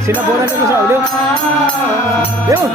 Sina bola na sa ulo. Yun.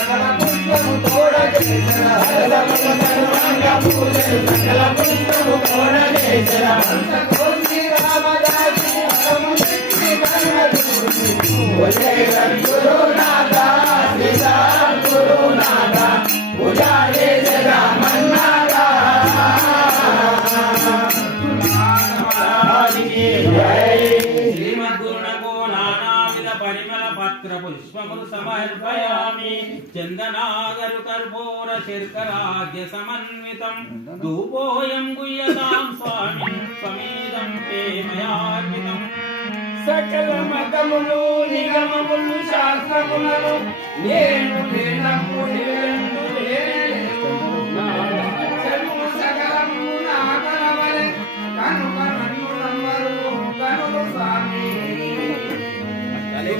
సకల తోడ చేసిన సకల పుష్పము తోడ చేసిన రామదాసి గురునాథ గురునాథ పూజారే జగమన్నాథ శ్రీమద్గురునకు నానావిధ పరిమళ పత్ర పుష్పములు సమర్పయామి చందనాగరు కర్పూర శర్కరాజ్య సమన్వితం ధూపోయం గుయ్యతాం స్వామి స్వమీదం ప్రేమయార్పితం సకల మతములు నిగమములు శాస్త్రములను నేను లేనప్పుడు సకలము నా కలవలె కనుక నన్ను నమ్మరు కనులు స్వామి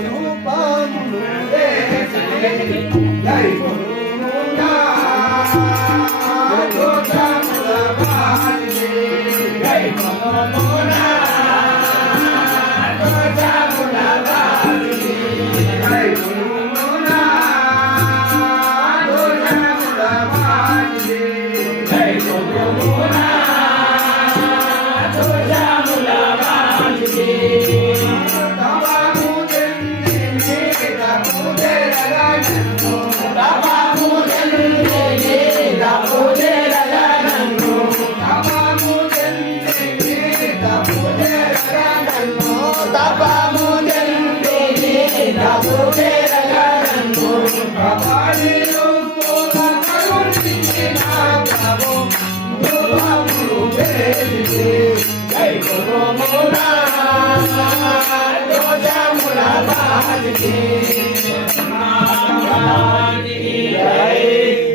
రూపములు జై గురుముండా దోషముల బాలి జై గురుముండా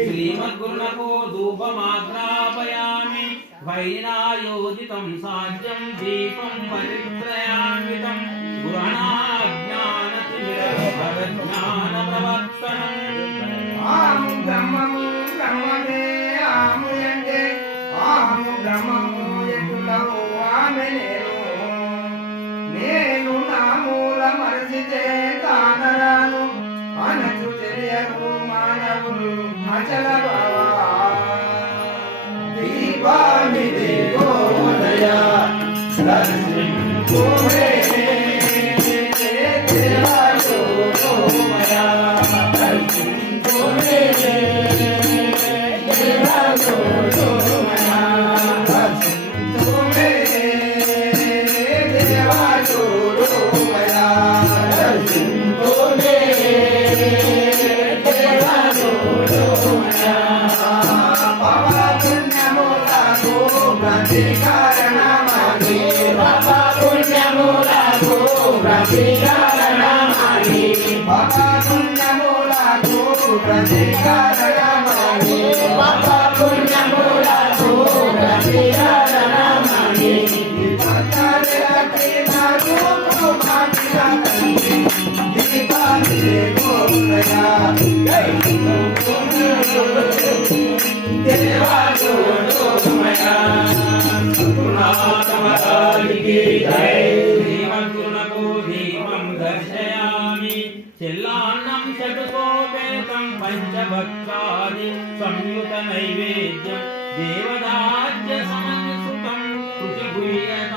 శ్రీమద్గురునకు ధూపమాగ్రాపయామి వైనాయోజితం సాధ్యం దీపం పరిత్రయాన్వితం గురుణాజ్ఞాన ప్రవర్తనం ఆము బ్రహ్మము బ్రహ్మమే ఆము అంటే ఆము బ్రహ్మము ఎటులవు ఆమె నేను నా మూల మరచితే కానరాను మనసు తెలియకు మానవులు అచల బావా దీపాని దేవోదయ దర్శించుమే దేవాయోమయ దర్శించుమే దేవాయోమయ దర్శించుమే దేవాయోమయ దర్శించుమే దేవాయోమయ బాబా పుణ్యములకు ప్రతికారణమని బాబా పుణ్యములకు ప్రతికారణమని బాబా పుణ్యములకు ప్రతికారణమని బాబా పుణ్యములకు ప్రతికారణమని శ్రీమద్గురునకు దీపం దర్శయామి చెల్లాన్నం చతుసోపేతం పంచభక్షాది సంయుత నైవేద్యం దేవదాజ్య సమన్వితం కృతి గుయ్యత